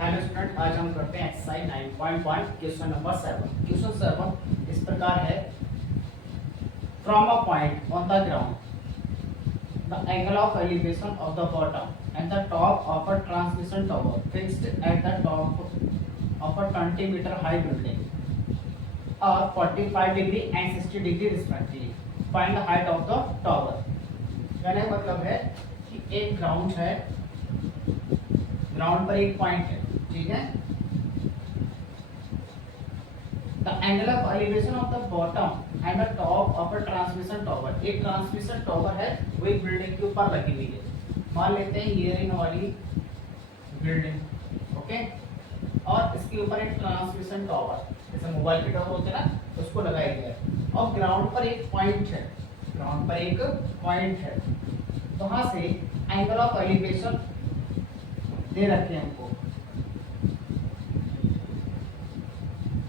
Hello student, आज हम करते हैं एक्सरसाइज 9.1 क्वेश्चन नंबर 7। क्वेश्चन 7 इस प्रकार है। From a point on the ground the angle of elevation of the bottom and the top of a transmission tower fixed at the top of a 20 metre high building और 45 degree and 60 degree respectively find the height of the tower. कहने मतलब है कि एक ground है, ground पर एक point है, ठीक है। The angle of elevation of the bottom and the top of a transmission tower. एक ट्रांसमिशन टावर है, वो एक बिल्डिंग के ऊपर लगी हुई है। मान लेते हैं ये इन वाली बिल्डिंग, ओके। और इसके ऊपर एक ट्रांसमिशन टावर, जैसे मोबाइल के टावर होते हैं ना, उसको लगाया गया है। और ग्राउंड पर एक पॉइंट है, ग्राउंड पर एक पॉइंट है। वहां से एंगल ऑफ एलिवेशन दे रखे हैं हमको,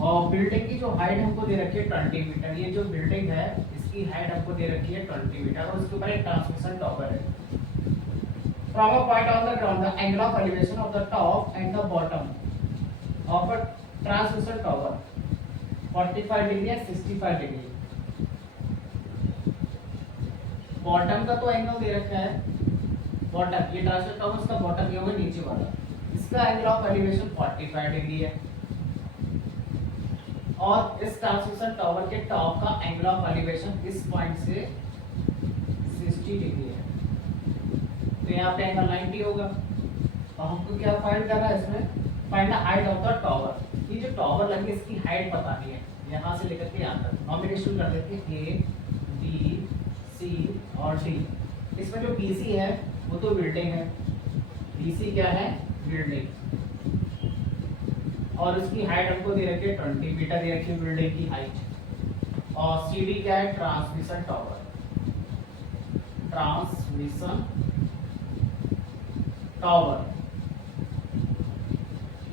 और बिल्डिंग की जो हाइट हमको दे रखी है 20 मीटर। ये जो बिल्डिंग है इसकी हाइट हमको दे रखी है 20 मीटर और उसके ऊपर एक ट्रांसमिशन टावर है। From a point on the ground the angle of elevation of the top and the bottom of a transmission tower 45 degree या 65 डिग्री। बॉटम का तो एंगल दे रखा है, बॉटम ये ट्रांसमिशन टावर का बॉटम ये होगा नीचे वाला, इसका एंगल ऑफ एलिवेशन 45 डिग्री है। और इस ट्रांसमिशन टावर के टॉप का एंगल ऑफ एलिवेशन इस पॉइंट से 60 डिग्री है, तो यहाँ पे एंगल 90 होगा। तो हमको क्या फाइंड करना है इसमें, find the height of the tower. ये जो टावर लगी है इसकी हाइट बतानी है, यहाँ से लेकर के यहाँ तक। कॉम्बिनेशन कर देते हैं ए बी सी और डी। इसमें जो बी सी है वो तो बिल्डिंग है, बी सी क्या है, बिल्डिंग। और उसकी हाइट हमको दे रखी है 20 मीटर दे रखी है बिल्डिंग की हाइट। और सी डी क्या है, ट्रांसमिशन टावर, ट्रांसमिशन टावर।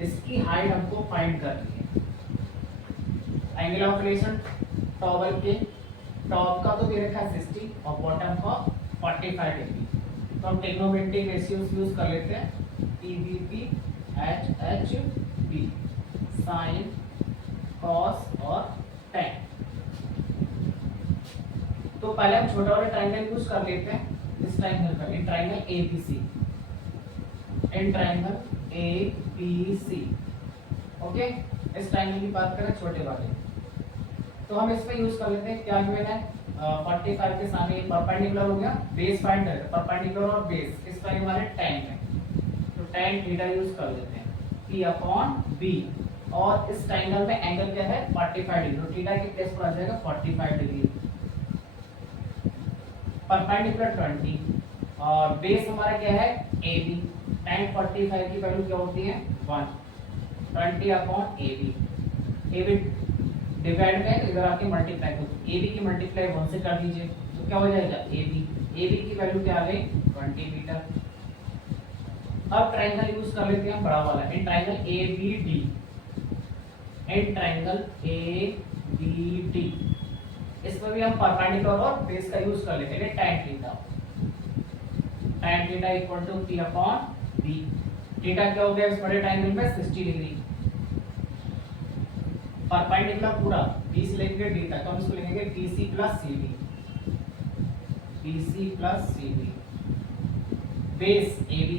इसकी हाइट हमको फाइंड करनी है। एंगल ऑफ एलिवेशन टावर के टॉप का तो दे रखा है 60 और बॉटम का 45 डिग्री। तो हम ट्रिग्नोमेट्रिक रेशियोज यूज कर लेते हैं, TVP HHB, साइन कॉस और टेन। तो पहले हम छोटा वाला ट्राइंगल यूज कर लेते हैं। इस ट्राइंगल का in triangle ABC, in triangle ABC, okay. इस ट्राइंगल की बात करें छोटे वाले, तो हम इसमें यूज कर लेते हैं क्या गिवन है, 45 के सामने परपेंडिकुलर हो गया, बेस फाइंड करें, परपेंडिकुलर और बेस इस पर हमारे tan है, तो tan थीटा यूज कर लेते हैं P/B। और इस ट्रायंगल में एंगल क्या है 45 डिग्री, तो थीटा के प्लेस पर आ जाएगा 45 डिग्री। परपेंडिकुलर 20 और बेस हमारा क्या है AB। tan 45 की वैल्यू क्या होती है 1, 20/AB। AB डिवाइड में इधर आके मल्टीप्लाई को, AB की मल्टीप्लाई 1 से कर दीजिए, तो क्या हो जाएगा AB की वैल्यू क्या आ गई 20 मीटर। अब ट्रायंगल यूज कर लेते हैं बड़ा वाला, in triangle ABD, in triangle ABD। इसमें भी हम परपेंडिकुलर और बेस का यूज कर लेते हैं, tan theta, tan theta equal to P/B। Theta क्या हो गया इस बड़े ट्रायंगल में 60 डिग्री। परपेंडिकुलर पूरा B से लेकर D तक, हम इसको लिखेंगे BC + CD, BC + CD। Base AB,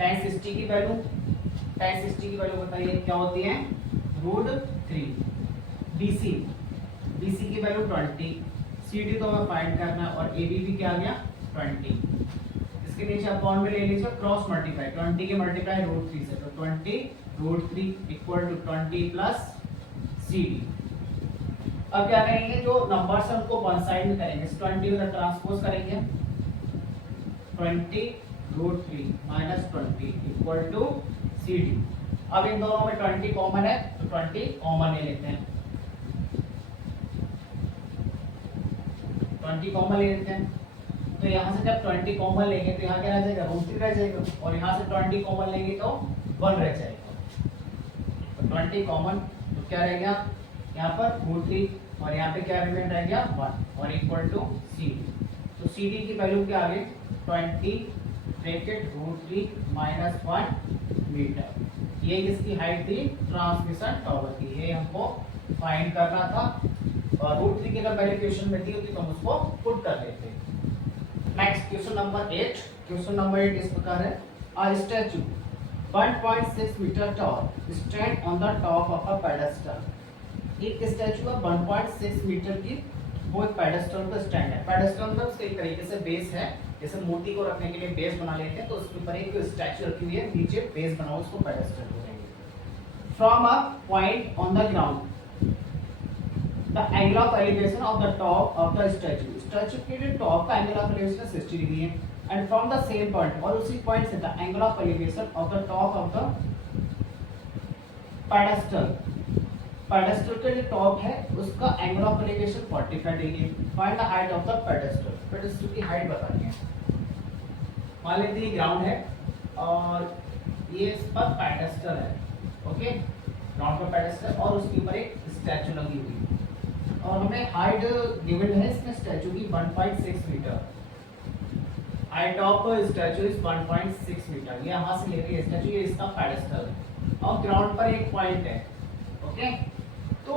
tan 60 की वैल्यू, tan 60 की वैल्यू बताइए क्या होती है √3। BC की वैल्यू 20, CD तो हमें फाइंड करना है, और AB भी क्या आ गया 20। इसके नीचे अपॉन में ले लीजिए, क्रॉस मल्टीप्लाई 20 के मल्टीप्लाई √3 से, तो 20√3 इक्वल टू 20 + CD। अब क्या करेंगे, जो नंबर्स है उनको वन साइड में करेंगे, 20 उधर ट्रांसपोज करेंगे, 20√3 - 20 इक्वल टू CD। अब इन दोनों में 20 कॉमन है, तो 20 कॉमन ले लेते हैं, 20 कॉमन ले लेते हैं। तो यहाँ से जब 20 कॉमन लेंगे तो यहाँ क्या रह जाएगा √3 रह जाएगा, और यहाँ से 20 कॉमन लेंगे तो 1 रह जाएगा। तो 20 कॉमन, तो क्या रह गया यहाँ पर √3, और यहाँ पे क्या रिमेंड रह गया 1, और इक्वल टू CD। तो CD की वैल्यू क्या आ गई 20 ब्रैकेट √3 - 1 मीटर। ये किसकी हाइट थी? ट्रांसमिशन टावर की। ये हमको फाइंड करना था और रूट 3 की अगर वैल्यू क्वेश्चन में दी होती तो हम उसको पुट कर लेते। Next question number 8। Question number 8 इस प्रकार है, a statue 1.6 metre tall stand on the top of a pedestal. एक स्टैचू है 1.6 मीटर की, वो एक पेडेस्टल पर स्टैंड है। पेडेस्टल मतलब उसके एक तरीके से बेस है, जैसे मूर्ति को रखने के लिए बेस बना लेते हैं, तो उसके ऊपर एक स्टैचू रखी हुई है, नीचे बेस बना हुआ, उसको पेडेस्टल बोलेंगे। From a point on the ground the angle of elevation of the top of the statue. Statue के लिए टॉप का एंगल ऑफ एलिवेशन 60 डिग्री है, and from the same point, और उसी पॉइंट से the angle of elevation of the top of the pedestal. Pedestal के जो top है उसका angle of elevation 45 degree. Find the height of the pedestal. Pedestal की height बतानी है। मान लेते हैं ग्राउंड है और ये इस पर पेडेस्टल है, ओके, ग्राउंड पर पेडेस्टल और उसके ऊपर एक स्टैचू लगी हुई, और हमें हाइट गिवन है इसमें स्टैचू की 1.6 metre. Height of statue is 1.6 metre. ये यहाँ से ले रही है स्टैचू, ये इसका पेडेस्टल है और ग्राउंड पर एक पॉइंट है, ओके। तो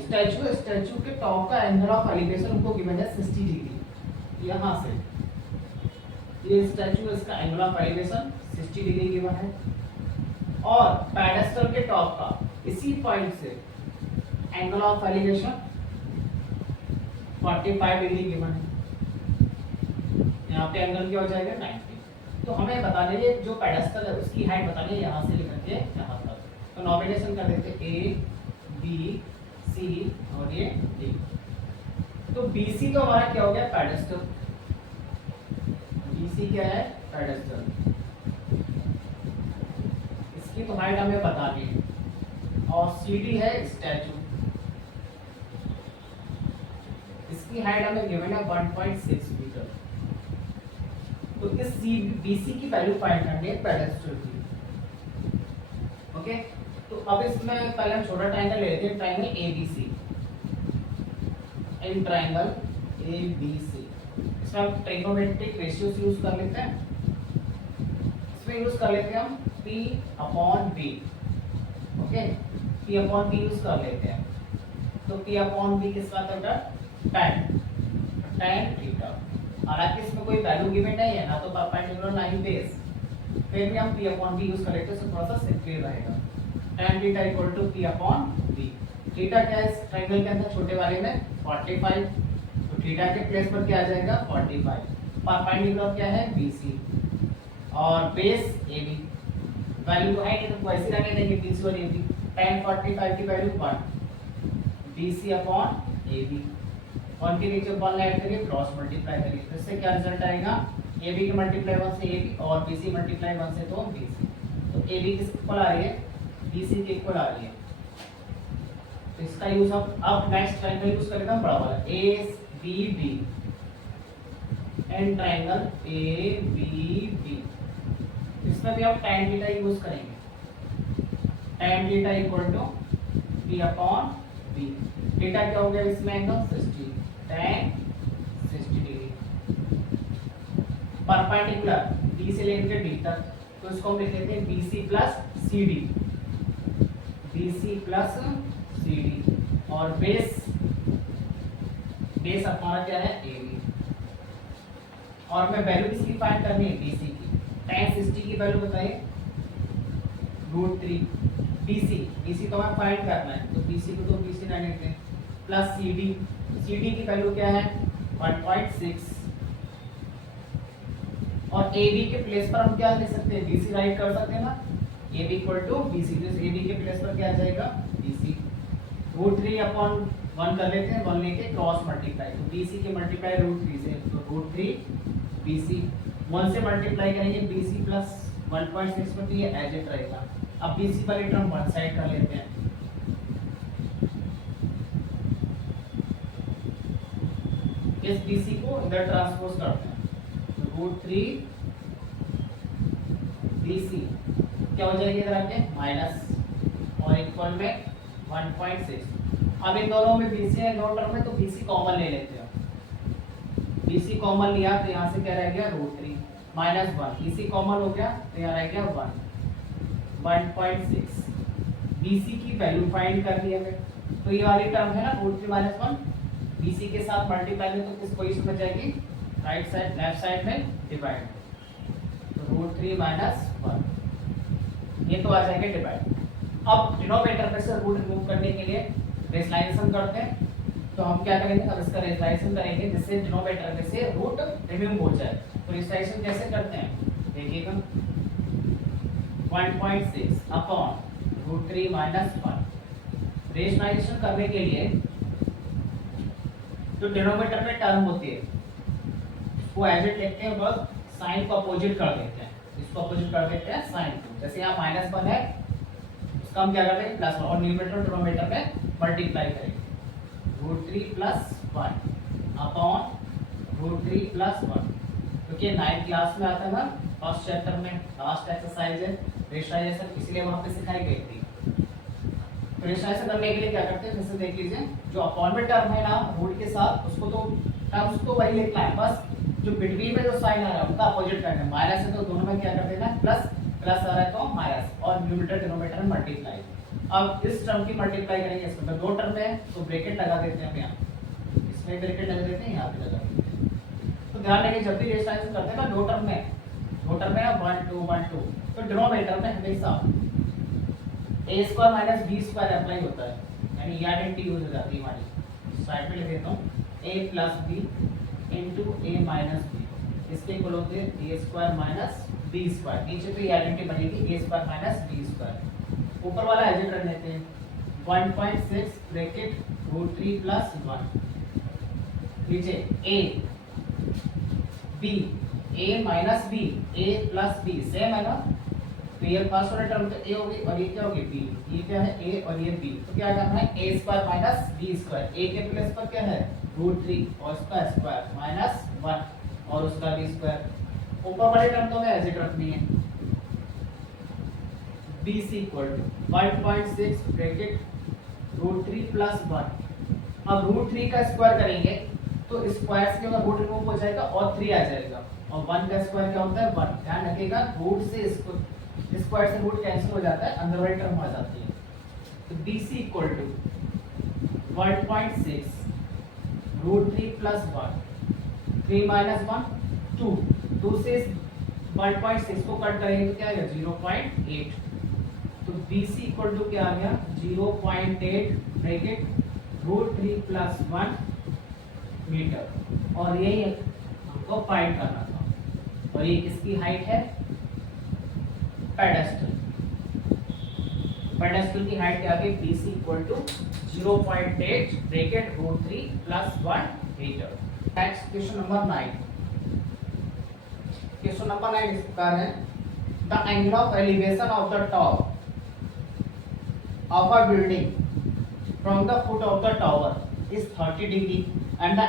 स्टैचू के टॉप का एंगल ऑफ एलिवेशन हमको गिवन है 60 डिग्री। यहाँ से ये स्टैचू, इसका angle of elevation 60 degree given है, और पेडेस्टल के टॉप का इसी पॉइंट से angle of elevation 45 degree given है। यहाँ पे एंगल क्या हो जाएगा? 90। तो हमें बताने ये जो पेडेस्टल है उसकी हाइट बतानी है, यहाँ से लेकर के यहाँ तक। तो नॉमिनेशन कर देते A, B, C और ये D। तो BC तो हमारा क्या हो गया? पेडेस्टल। BC क्या है? पेडेस्टल। इसकी तो हाइट हमें बतानी है, और CD है स्टैचू, इसकी हाइट हमें गिवन है 1.6 मीटर। तो इस BC की वैल्यू फाइंड करनी है पेडेस्टल की, ओके। तो अब इसमें पहले हम छोटा ट्रायंगल ले लेते हैं, triangle ABC। In triangle ABC इसमें हम ट्रिग्नोमेट्रिक रेशियोज यूज कर लेते हैं। इसमें यूज कर लेते हैं हम P/B, ओके, P/B यूज कर लेते हैं। तो P/B किस बात होगा? tan theta. हालांकि इसमें कोई वैल्यू गिवन नहीं है, ना तो परपेंडिकुलर ना ही बेस, फिर भी हम P/B यूज कर लेते हैं, तो थोड़ा सा सिंपल रहेगा। tan theta equal to P/B। Theta क्या है इस ट्रायंगल के अंदर? छोटे वाले में 45, तो थीटा के प्लेस पर क्या आ जाएगा? 45। परपेंडिकुलर क्या है? BC, और बेस AB। वैल्यू तो है नहीं तो वैसे रहने देंगे BC और AB। tan 45 की वैल्यू 1 BC/AB। 1 के नीचे 1 ऐड करिए, क्रॉस मल्टीप्लाई करिए, तो इससे क्या रिजल्ट आएगा? AB के मल्टीप्लाई 1 से AB और BC मल्टीप्लाई 1 से तो BC। तो AB किसके इक्वल आ रही है? BC के इक्वल आ रही है। तो इसका यूज अब नेक्स्ट ट्रायंगल यूज करेंगे हम बड़ा वाला ABD। एंड ट्रायंगल ABD, इसमें भी आप tan थीटा यूज करेंगे। tan theta equal to P/B। Theta क्या हो गया इसमें? Angle 60, tan 60 degree. Perpendicular D से लेकर D तक, तो इसको हम लिख लेते हैं BC plus CD। BC plus CD, और बेस हमारा क्या है? AB। और हमें वैल्यू किसकी फाइंड करनी है? BC की। tan 60 की वैल्यू बताइए? √3। BC तो हमें फाइंड करना है, तो BC को तो BC ना लेते हैं, प्लस CD की वैल्यू क्या है? 1.6। और AB के प्लेस पर हम क्या ले सकते हैं? BC राइट कर सकते हैं ना। AB इक्वल टू BC, तो AB के प्लेस पर क्या आ जाएगा? BC। √3/1 कर लेते हैं, 1 लेके क्रॉस मल्टीप्लाई, तो BC के मल्टीप्लाई √3 से, तो √3 BC। 1 से मल्टीप्लाई करेंगे BC प्लस 1.6 पर, तो ये एज इट रहेगा। अब BC वाली टर्म वन साइड कर लेते हैं, इस BC को इधर ट्रांसपोज करते हैं, तो √3 BC क्या हो जाएगी इधर आके? माइनस, और इक्वल में 1.6। अब इन दोनों में BC है दो टर्म में, तो BC कॉमन ले लेते हैं। BC कॉमन लिया तो यहाँ से क्या रह गया? √3 -1, BC कॉमन हो गया तो यहाँ रह गया 1.6। BC की वैल्यू फाइंड करनी है हमें, तो ये वाली टर्म है ना √3 - 1, BC के साथ मल्टीप्लाई में तो किस पोजीशन में जाएगी, राइट साइड लेफ्ट साइड में डिवाइड, तो √3 - 1 ये तो आ जाएगा डिवाइड। अब डिनोमिनेटर में से रूट रिमूव करने के लिए रेशनलाइजेशन करते हैं, तो हम क्या करेंगे, अब इसका रेशनलाइजेशन करेंगे जिससे डिनोमिनेटर में से रूट रिमूव हो जाए। तो रेशनलाइजेशन कैसे करते हैं, देखिएगा 1.6 अपॉन √3 - 1। रेशनलाइजेशन करने के लिए जो डिनोमिनेटर में टर्म होती है वो एज इट लिखते हैं, बस साइन को अपोजिट कर देते हैं, इसको अपोजिट कर देते हैं साइन को। जैसे यहाँ -1 है उसका हम क्या करते हैं +1, और न्यूमरेटर और डिनोमिनेटर में मल्टीप्लाई करेंगे, √3 + 1 अपॉन √3 + 1। क्योंकि 9th क्लास में आता है ना, फर्स्ट चैप्टर में लास्ट एक्सरसाइज है रेशनलाइजेशन, इसलिए वहां पे सिखाई गई थी। तो रेशनलाइजेशन करने के लिए क्या करते हैं, जैसे देख लीजिए जो अपॉन में टर्म है ना रूट के साथ, उसको तो टर्म्स तो वही लिखना है, बस जो बिटवीन में जो साइन आ रहा है उनका अपोजिट करना है। माइनस है तो दोनों में क्या कर देना है प्लस, प्लस आ रहा है तो माइनस, और न्यूमरेटर डिनोमिनेटर में मल्टीप्लाई। अब इस टर्म की मल्टीप्लाई करेंगे, इसमें तो दो टर्म है तो ब्रैकेट लगा देते हैं, यहाँ इसमें ब्रैकेट लगा देते हैं, यहाँ पे लगा देते हैं। तो ध्यान रखिए जब भी रेशनलाइजेशन करते हैं ना दो टर्म में ना 1 2 1 2, तो डिनोमिनेटर में हमेशा a² - b² अप्लाई होता है, यानी ये आइडेंटिटी यूज हो जाती है हमारी। साइड में लिख देता हूँ a + b * a - b, इसके इक्वल होते हैं a² - b²। नीचे तो ये आइडेंटिटी बनेगी a² - b²। ऊपर वाला एज इट रख लेते हैं 1.6 ब्रैकेट √3 + 1, नीचे a b a - b a + b same है ना, तो ये फर्स्ट वाला टर्म तो a होगी और ये क्या होगी b, ये क्या है a और ये b, तो क्या करना है a² - b²। a के प्लेस पर क्या है √3 और उसका स्क्वायर -1 और उसका b²। ऊपर वाले टर्म तो हमें एज इट रखनी है, bc = 1.6 ब्रैकेट √3 + 1। अब √3 का स्क्वायर करेंगे तो स्क्वायर से अगर रूट रिमूव हो जाएगा और 3 आ जाएगा, और 1 का स्क्वायर क्या होता है 1। ध्यान रखिएगा रूट से स्क्वायर से रूट कैंसिल हो जाता है, अंदर वाली टर्म आ जाती है। तो bc = 1.6 √3 + 1, 3 - 1 2, 2 से 1.6 को कट करेंगे तो क्या आएगा 0.8। तो bc = क्या आ गया 0.8 ब्रैकेट √3 + 1 मीटर, और यही हमको फाइंड करना था। और ये किसकी हाइट है, पेडेस्टल। पेडेस्टल की हाइट क्या है bc = 0.8 bracket √3 + 1 metre. Next question number 9। Question number 9 इस प्रकार है, the angle of elevation of the टॉप of a building from the foot of the tower is 30 degree and the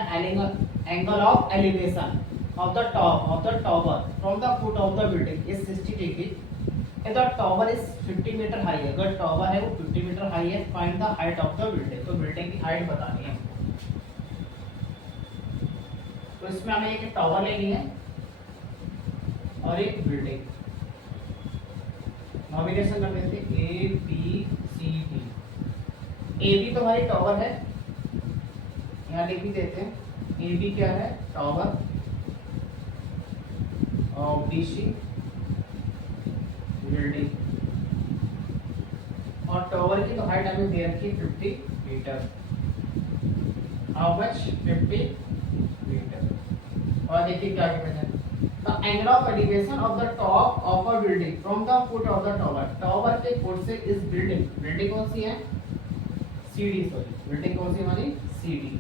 angle of elevation of the top of the tower from the foot of the building is 60 degree if the tower is 50 meter high। अगर tower है वो 50 metre high है, find the height of the building. तो building की height बतानी है, तो इसमें हमें एक टॉवर लेनी है और एक बिल्डिंग। नॉमिनेशन कर देते हैं A B C D. A B तो हमारी टॉवर है, यहाँ लिख भी देते हैं ए बी क्या है टॉवर, और बी सी बिल्डिंग, और टॉवर की तो हाइट हमें दे रखी है 50 मीटर। How much 50 metre. और देखिए क्या कहते हैं, the angle of elevation of the top of a building from the foot of the tower। Tower के फुट से इस बिल्डिंग, बिल्डिंग कौन सी है सीडी, सॉरी बिल्डिंग कौन सी हमारी सीडी।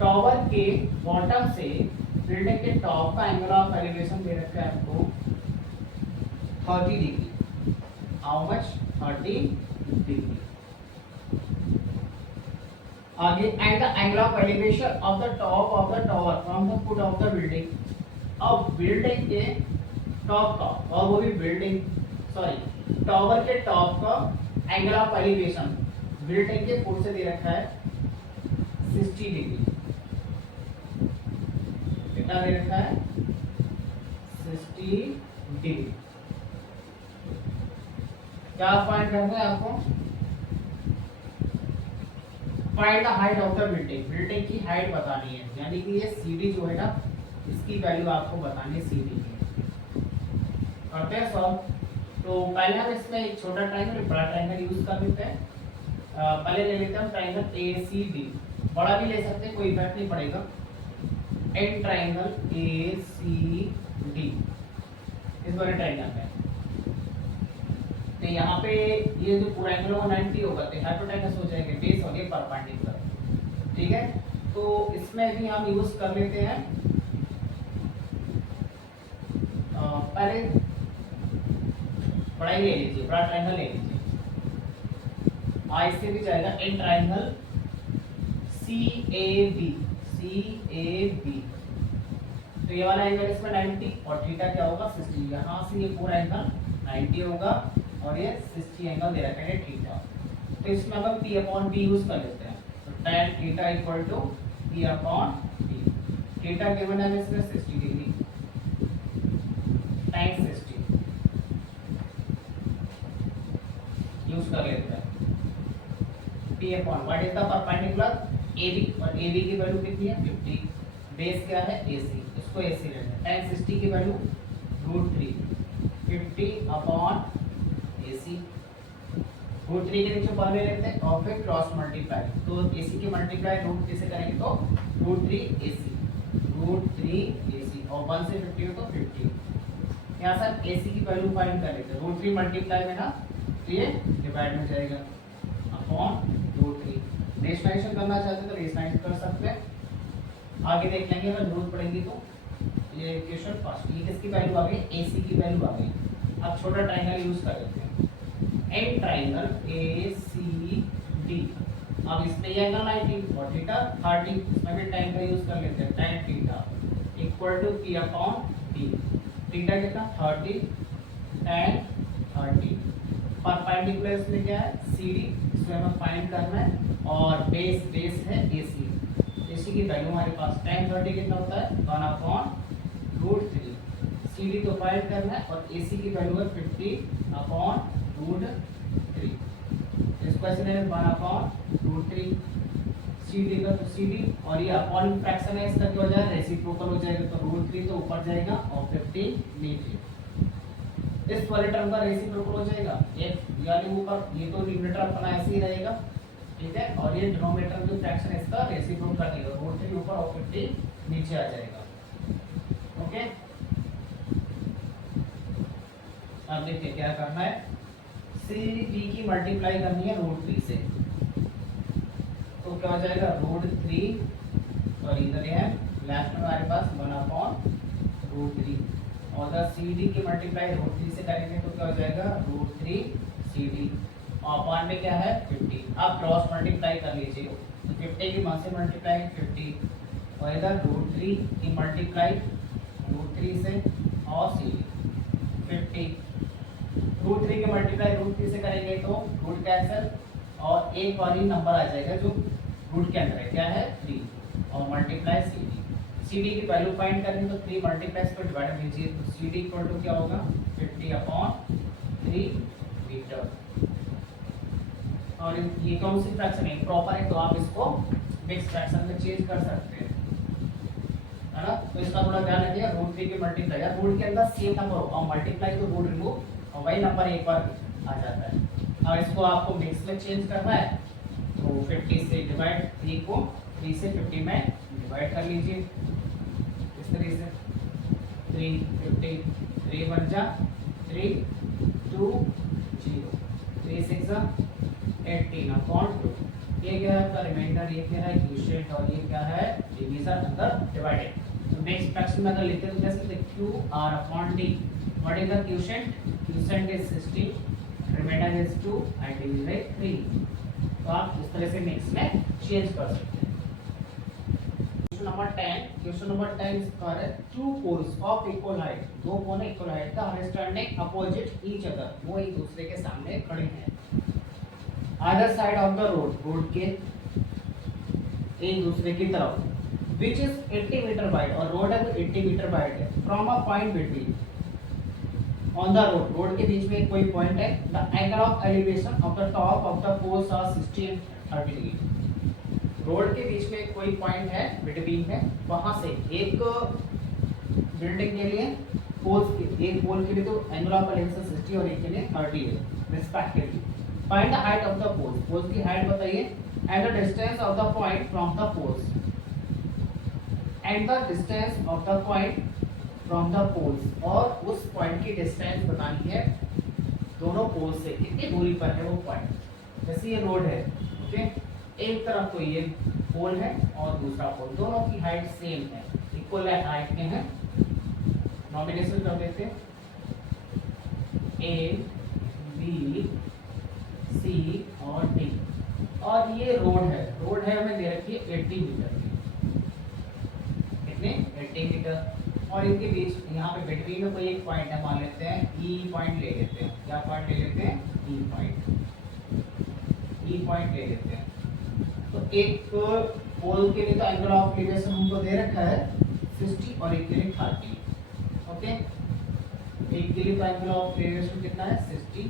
टॉवर के बॉटम से बिल्डिंग के टॉप का एंगल ऑफ एलिवेशन दे रखा है आपको 30 डिग्री। How much 30 degree. आगे and the angle of elevation of the top of the tower from the foot of the building. अब बिल्डिंग के टॉप का, और वो भी बिल्डिंग सॉरी टॉवर के टॉप का एंगल ऑफ एलिवेशन बिल्डिंग के फुट से दे रखा है 60 डिग्री। कितना दे रखा है 60 डिग्री। क्या फाइंड करना है आपको? Find the height of the building, building की हाइट बतानी है, यानी कि ये सीडी जो है ना, इसकी वैल्यू आपको बतानी है सीडी की। करते हैं सॉल्व। तो पहले हम इसमें एक छोटा ट्रायंगल एक बड़ा ट्रायंगल यूज कर लेते हैं। पहले ले लेते हैं ट्रायंगल ए सी डी, बड़ा भी ले सकते हैं, कोई इफेक्ट नहीं पड़ेगा। In triangle A C D, इस बड़े ट्रायंगल में तो यहाँ पे ये जो पूरा एंगल होगा 90 होगा, तो हाइपोटेनस हो जाएगा बेस और ये परपेंडिकुलर। ठीक है, तो इसमें भी हम यूज कर लेते हैं। पहले बड़ा ही ले लीजिए, बड़ा ट्रायंगल ले लीजिए। इससे भी जाएगा in triangle C A B, C A B. तो ये वाला एंगल इसमें 90 और थीटा क्या होगा 60। यहाँ से ये पूरा एंगल 90 होगा और ये 60 एंगल दे रखा है थीटा। तो इसमें हम p अपॉन b यूज कर लेते हैं। तो tan theta equal to p upon b। Theta given है इसमें 60 डिग्री, tan 60 यूज कर लेते हैं। p upon what is the perpendicular ab, और ab की वैल्यू कितनी है 50। बेस क्या है ac, इसको ac लेना है। tan 60 की वैल्यू √3, 50 अपॉन AC। √3 के नीचे ऊपर ले लेते हैं और फिर क्रॉस मल्टीप्लाई, तो AC की मल्टीप्लाई √3 से करेंगे तो √3 AC, √3 AC और 1 से 50 हो तो 50। यहाँ सर AC की वैल्यू फाइंड कर लेते हैं। √3 मल्टीप्लाई में ना तो ये डिवाइड में जाएगा अपॉन √3। रेशनलाइजेशन करना चाहते हैं तो रेशनलाइज कर सकते हैं, आगे देख लेंगे अगर जरूरत पड़ेगी तो। ये क्वेश्चन फर्स्ट, ये किसकी वैल्यू आ गई AC की वैल्यू आ गई। अब छोटा ट्रायंगल यूज कर लेते हैं, in triangle A C D. अब इसमें ये एंगल 90 और थीटा 30, इसमें भी ट्रायंगल यूज कर लेते हैं। tan theta equal to p upon b। Theta कितना 30, tan 30। परपेंडिकुलर इसमें क्या है CD, इसमें हमें फाइंड करना है और बेस है AC। AC की वैल्यू हमारे पास tan 30 कितना होता है 1 अपॉन √3। CD तो फाइंड करना है और AC की वैल्यू है 50 अपॉन √3। इसको ऐसे लेंगे 1 अपॉन √3 CD का, तो CD और ये अपॉन फ्रैक्शन है, इसका क्या हो जाएगा रेसिप्रोकल हो जाएगा, तो √3 तो ऊपर जाएगा और 50 नीचे। इस वाले टर्म का रेसिप्रोकल हो जाएगा एक यानी ऊपर, ये तो न्यूमरेटर अपना ऐसे ही रहेगा। ठीक है, और ये डिनोमिनेटर जो फ्रैक्शन है इसका रेसिप्रोकल कर देगा, √3 ऊपर और 50 नीचे आ जाएगा। ओके, अब देखिए क्या करना है, CD की मल्टीप्लाई करनी है √3 से, तो क्या हो जाएगा √3 और इधर है लास्ट में हमारे पास 1 अपॉन √3 और द CD की मल्टीप्लाई √3 से करेंगे तो क्या हो जाएगा √3 CD और अपॉन में क्या है 50। अब क्रॉस मल्टीप्लाई कर लीजिए, तो 50 की 1 से मल्टीप्लाई 50 और इधर √3 की मल्टीप्लाई √3 से और CD 50। √3 के मल्टीप्लाई √3 से करेंगे तो रूट कैंसिल और एक और ही नंबर आ जाएगा जो रूट के अंदर है, क्या है 3 और मल्टीप्लाई CD की वैल्यू फाइंड करनी तो 3 मल्टीप्लाई इसको डिवाइड कीजिए, तो CD इक्वल टू क्या होगा 50 अपॉन 3 मीटर। और ये कौन सी फ्रैक्शन है प्रॉपर है, तो आप इसको मिक्स फ्रैक्शन में चेंज कर सकते हैं, है ना। तो इसका थोड़ा ध्यान रखिएगा, √3 के मल्टीप्लाई या रूट के अंदर सेम नंबर हो और मल्टीप्लाई तो रूट रिमूव और वही नंबर एक बार आ जाता है। अब इसको आपको मिक्स में चेंज करना है तो 50 से डिवाइड 3 को 3 से 50 में डिवाइड कर लीजिए इस तरीके से 3 50 3 1 जा 3 2 0 3 6 जा 18 अपॉन 2। ये क्या है आपका रिमाइंडर, ये क्या है क्वोशिएंट और ये क्या है डिवीजन अंदर डिवाइडेड। तो नेक्स्ट फ्रैक्शन में अगर लिखते हैं तो कैसे QR upon D। What is the quotient? Quotient is 60, remainder is 2 and division is 3। तो आप इस तरह से मिक्स में चेंज कर सकते हैं। Question number 10 is correct. Two poles of equal height, दो कोने इक्वल हाइट का are standing opposite each other, वो एक दूसरे के सामने खड़े हैं। Other side of the road के एक दूसरे की तरफ, विच इज 80 मीटर वाइड और रोड है तो 80 मीटर वाइड है। From a point between, on the road, road के बीच में कोई पॉइंट है, the angle of elevation of the top of the poles are 60 and 30 degree. Road के बीच में कोई पॉइंट है, बिटवीन है, वहां से एक बिल्डिंग के लिए पोल्स के, एक पोल के लिए तो एंगल ऑफ एलिवेशन 60 और एक के लिए 30 है respectively. Find the height of the poles, poles की हाइट बताइए, and the distance of the point from the poles, and the distance of the point from the poles, और उस पॉइंट की डिस्टेंस बतानी है दोनों पोल्स से, कितनी दूरी पर है वो पॉइंट। जैसे ये रोड है, ओके, एक तरफ तो ये पोल है और दूसरा पोल, दोनों की हाइट सेम है, इक्वल हाइट में है। नॉमिनेशन कर देते हैं, ए बी सी और डी, और ये रोड है, रोड है हमें दे रखी है 80 मीटर की, कितने 80 मीटर, और इनके बीच यहाँ पे बिटवीन में कोई एक पॉइंट है, मान लेते हैं ई पॉइंट ले लेते हैं, क्या पॉइंट ले लेते हैं, ई पॉइंट, ई पॉइंट ले लेते हैं। तो एक पोल के लिए तो एंगल ऑफ एलिवेशन हमको दे रखा है 60 और एक के लिए 30, ओके। एक के लिए तो एंगल ऑफ एलिवेशन कितना है 60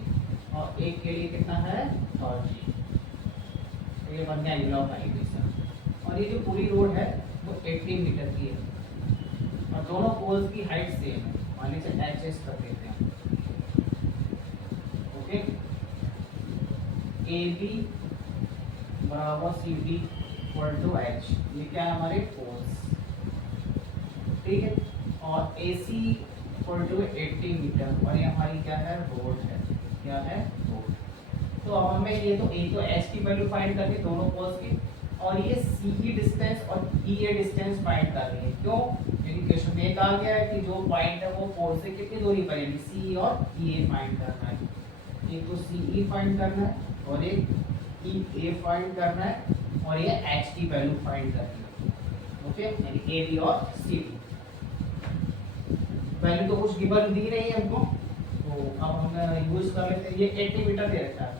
और एक के लिए कितना है 30, तो ये बन गया एंगल ऑफ एलिवेशन। और ये जो पूरी रोड है वो 80 मीटर की है और दोनों पोल्स की हाइट सेम है, मान लीजिए एच कर देते हैं, ओके। ए बी बराबर C D equal to H, ये क्या है हमारे पोल्स, ठीक है। और A C equal to 80 metre और ये हमारी क्या है रोड है, क्या है रोड। तो अब हमें ये तो ए तो एच की वैल्यू फाइंड करनी दोनों पोल्स की, और ये सी की डिस्टेंस और ई ए डिस्टेंस फाइंड करनी है। क्यों? क्योंकि क्वेश्चन में कहा गया है कि जो पॉइंट है वो पोल से कितनी दूरी पर है, सी और ई ए फाइंड करना है। एक तो सी ई फाइंड करना है और एक ई ए फाइंड करना है, और ये एच की वैल्यू फाइंड करनी है, ओके, यानी ए बी और सी डी। वैल्यू तो कुछ गिवन दी नहीं है हमको, तो अब हम यूज कर लेते हैं। ये 80 मीटर दे रखा है,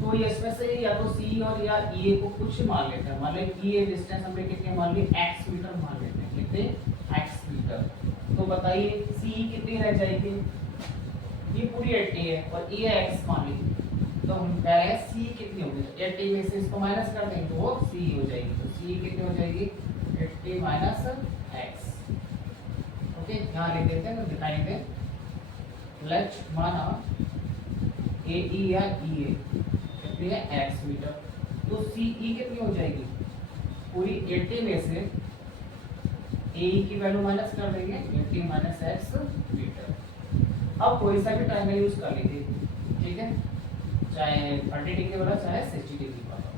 तो ये इसमें से या तो सी और या ई ए को कुछ मान लेते हैं, मान लो ई ए डिस्टेंस हमने कितने मान ली x मीटर मान लेते हैं, कितने x मीटर। तो बताइए सी कितनी रह जाएगी, ये पूरी 80 है और ई ए x मान ली, तो हम कह रहे हैं सी कितनी होगी, 80 में से इसको माइनस कर देंगे तो वो सी हो जाएगी, तो सी कितनी हो जाएगी 80 माइनस x, ओके। यहाँ लिख देते हैं तो दिखाएंगे, लेट्स माना ए ई या ई ए कितनी है x मीटर, तो सी ई कितनी हो जाएगी पूरी 80 में से ए ई की वैल्यू माइनस कर देंगे, 80 माइनस x मीटर। अब कोई सा भी ट्रायंगल यूज कर लीजिए, ठीक है, चाहे 30 डिग्री वाला चाहे 60 डिग्री वाला।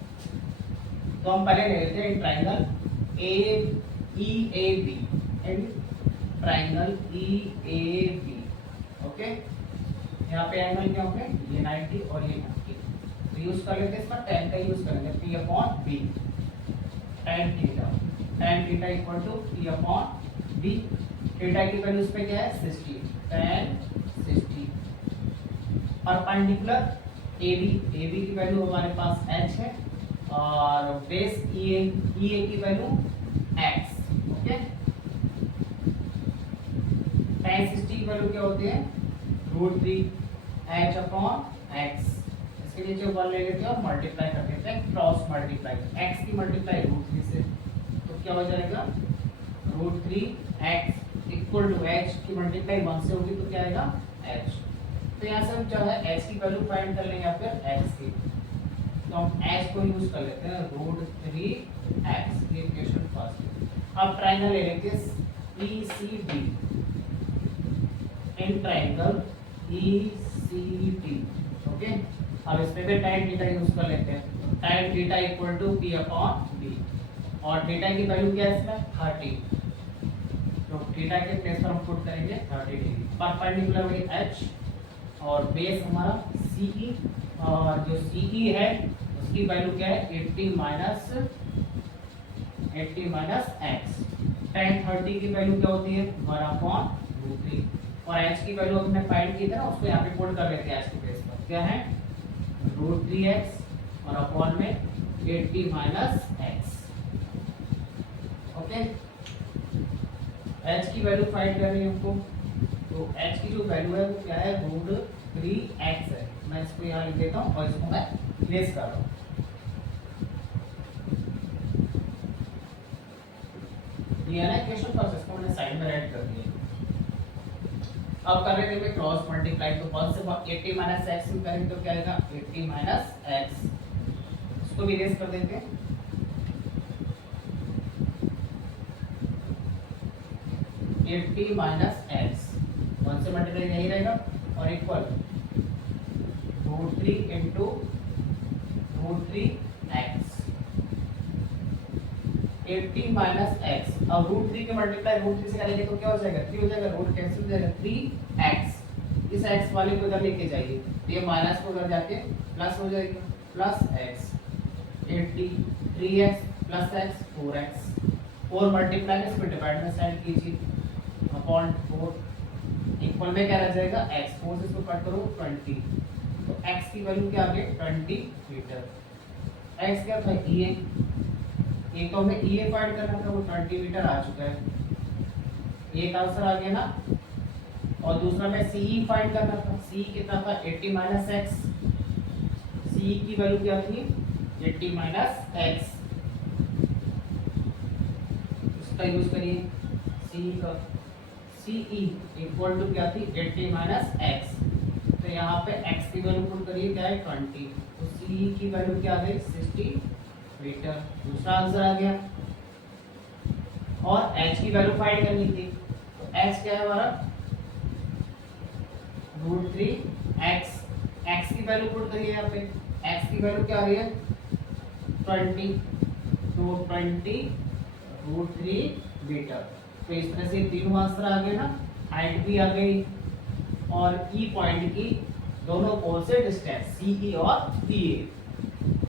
तो हम पहले ले लेते हैं triangle A E A B and triangle E A B, okay. यहाँ पे एंगल क्या होंगे, ये 90 और ये 90, तो यूज कर लेते हैं इसका tan का यूज करेंगे, p upon b, tan theta equal to p upon b। Theta की वैल्यू इस पे क्या है 60, tan 60। परपेंडिकुलर AB की वैल्यू हमारे पास h है और बेस EA की वैल्यू x, ओके। tan 60 की वैल्यू क्या होती है √3 h अपॉन x, इसके नीचे 1 ले लेते हैं और मल्टीप्लाई कर देते हैं, क्रॉस मल्टीप्लाई, x की मल्टीप्लाई √3 से, तो क्या हो जाएगा √3x इक्वल टू h की मल्टीप्लाई 1 से होगी तो क्या आएगा h। तो यहाँ से हम जो है h की वैल्यू फाइंड कर लेंगे या फिर x की, तो हम h को यूज कर लेते हैं √3x, ये इक्वेशन फर्स्ट। अब ट्रायंगल ले लेते हैं ECD, in triangle ECD, okay. अब इस पे भी tan थीटा यूज कर लेते हैं, तो tan theta equal to p upon b, और थीटा की वैल्यू क्या है इसमें 30, तो थीटा के प्लेस पर हम पुट करेंगे 30 डिग्री। परपेंडिकुलर वही h और बेस हमारा CE, और जो CE है उसकी वैल्यू क्या है 80 माइनस x। tan 30 की वैल्यू क्या होती है 1/√3, और h की वैल्यू हमने फाइंड की थी ना, उसको यहाँ पे पुट कर लेते हैं h के बेस पर, क्या है √3x और अपॉन में 80 माइनस x, ओके। h की वैल्यू फाइंड करनी है हमको, तो h की जो वैल्यू है वो क्या है, √3x है। मैं इसको यहाँ लिख देता हूँ और इसको मैं प्लेस कर रहा हूँ। ये ना इक्वेशन प्रोसेस को मैंने साइड में राइट कर दिया। अब कर रहे थे क्रॉस मल्टीप्लाई, तो कौन से 80 माइनस एक्स में करेंगे तो क्या आएगा, 80 माइनस एक्स। इसको भी इरेज कर देते हैं। 80 माइनस एक्स कौन से मल्टीप्लाई यही रहेगा और equal √3 into √3x। 80 minus x, अब √3 के मल्टीप्लाई √3 से करेंगे तो क्या हो जाएगा, 3 हो जाएगा, रूट कैंसिल हो जाएगा, 3x। इस x वाले को इधर लेके जाइए तो ये माइनस को उधर जाके प्लस हो जाएगा, plus x। 80 3x plus x 4x। 4 multiply इसको डिवाइड में साइड कीजिए अपॉन 4 इक्वल में क्या रह जाएगा, x। 4 से इसको कट करो 20, तो x की वैल्यू क्या आ गई, 20 मीटर। x क्या था, EA, एक तो हमें EA फाइंड करना था, वो 20 मीटर आ चुका है, एक आंसर आ गया ना। और दूसरा में CE फाइंड करना था, CE कितना था, 80 माइनस एक्स। CE की वैल्यू क्या थी, 80 माइनस एक्स। इसका यूज करिए CE का, CE इक्वल टू क्या थी, 80 माइनस एक्स। तो यहाँ पे x की वैल्यू पुट करिए, क्या है 20, तो CE की वैल्यू क्या आ गई, 60 मीटर। दूसरा आंसर आ गया। और h की वैल्यू फाइंड करनी थी, तो h क्या है हमारा, √3x। x की वैल्यू पुट करिए यहाँ पे, x की वैल्यू क्या आ रही है, 20, तो 20 √3 मीटर। तो इस तरह से तीनों आंसर आ गए ना, हाइट भी आ गई और ई पॉइंट की दोनों पोल से डिस्टेंस CE और CA।